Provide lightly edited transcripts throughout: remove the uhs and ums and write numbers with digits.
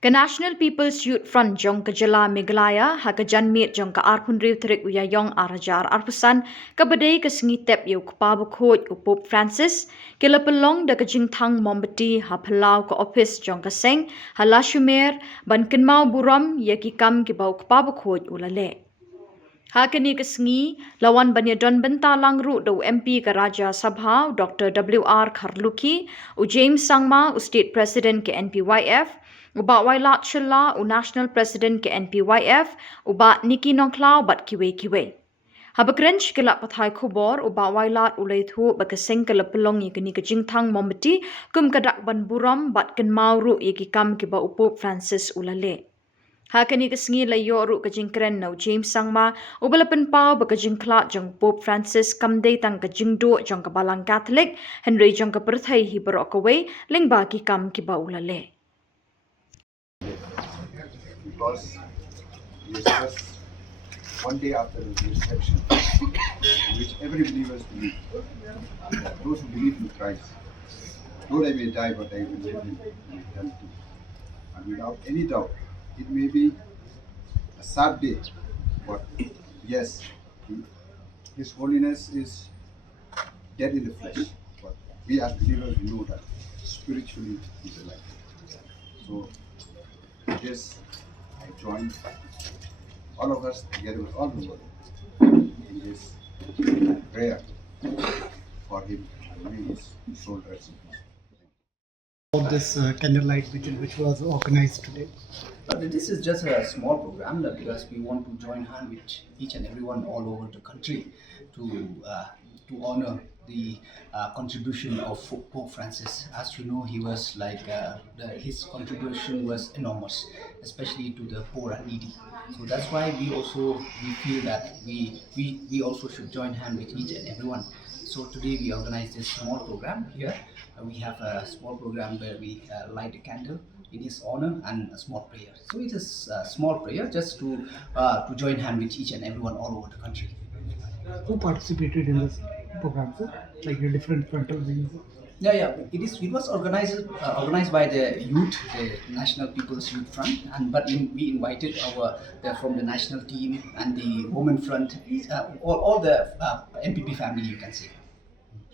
Ka National People's Youth Front jong ka jala Meghalaya ha ka janmit jong ka arpun riu trik uya yong arajar arpusan ka badai ka sngitep yu kpa bukhoj u Pope Francis ke lapelong da ka Thang Mombati ha phalau ka office jong ka seng ha la shumer ban kenmau Burom ye ki kam ki bau kpa bukhoj ulale. Hakani kesngi lawan banya don benta langru do MP ka Raja Sabha Dr. W.R. Kharluki u James Sangma u State President ke Npyf u ba Wailat Shilla u National President ke Npyf u ba Niki Nongklau bat kiwe. Habakrench ke lak pathai Khubor u ba Wailat u leithu ba keseng ke lapelong ye kini ke Thang Mombati kum kadak ban Burom bat ken mauru ye ki kam ke ba u Pope Francis ulale. Hakani kesngi layo ru ka jingkren no James Sangma ubalapen pau ba ka jingkla jong Pope Francis kamdei tang ka jingdo jong ka balang Catholic Henry jong ka perthai hi barok away lingba ki kam ki ba ulale. Because it is just one day after the reception, in which every believer believes. Those who believe in Christ, though they may die, but they will live in eternity. And without any doubt, it may be a sad day, but yes, His Holiness is dead in the flesh. But we as believers know that spiritually He's alive. So, with this, I join all of us together with all the world in this prayer for him and may his soul rest in peace. About this candlelight vigil which was organized today. This is just a small program that because we want to join hands with each and everyone all over the country to honor the contribution of Pope Francis. As you know, he was like his contribution was enormous, especially to the poor and needy. So that's why we feel that we also should join hands with each and everyone. So today we organize this small program here. We have a small program where we light a candle in his honor and a small prayer. So it is a small prayer just to join hands with each and everyone all over the country. Who participated in this program, sir? Like the different frontal wings? Yeah. It was organized by the youth, the National People's Youth Front, we invited from the national team and the women front, all the NPP family, you can say.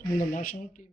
In the national team.